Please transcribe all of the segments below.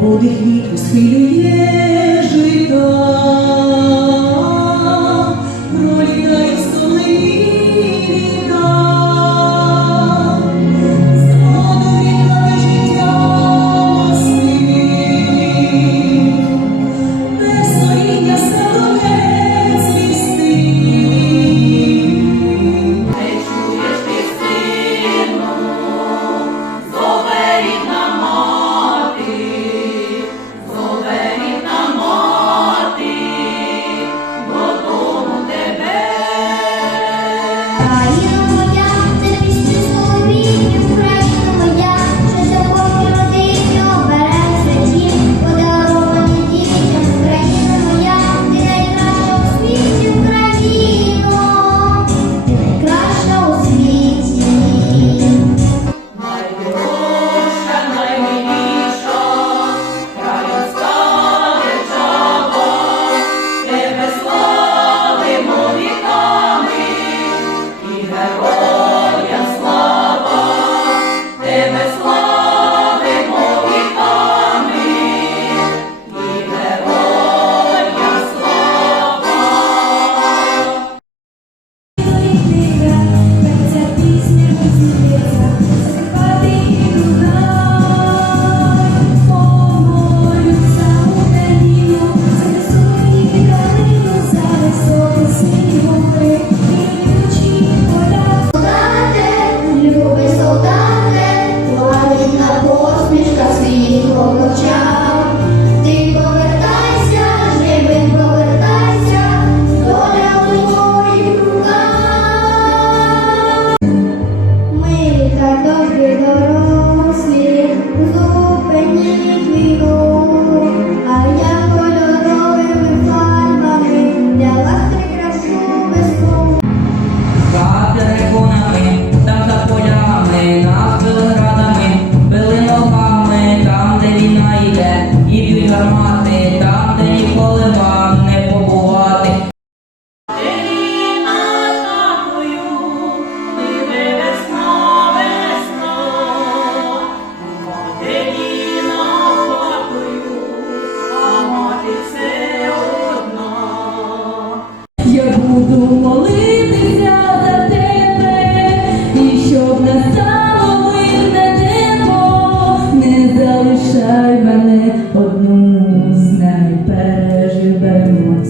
Подих вітру схилює Oh.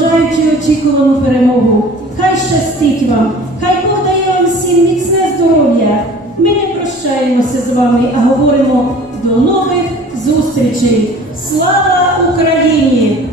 довгоочікувану перемогу. Хай щастить вам, хай Бог дає вам всім міцне здоров'я. Ми не прощаємося з вами, а говоримо до нових зустрічей. Слава Україні!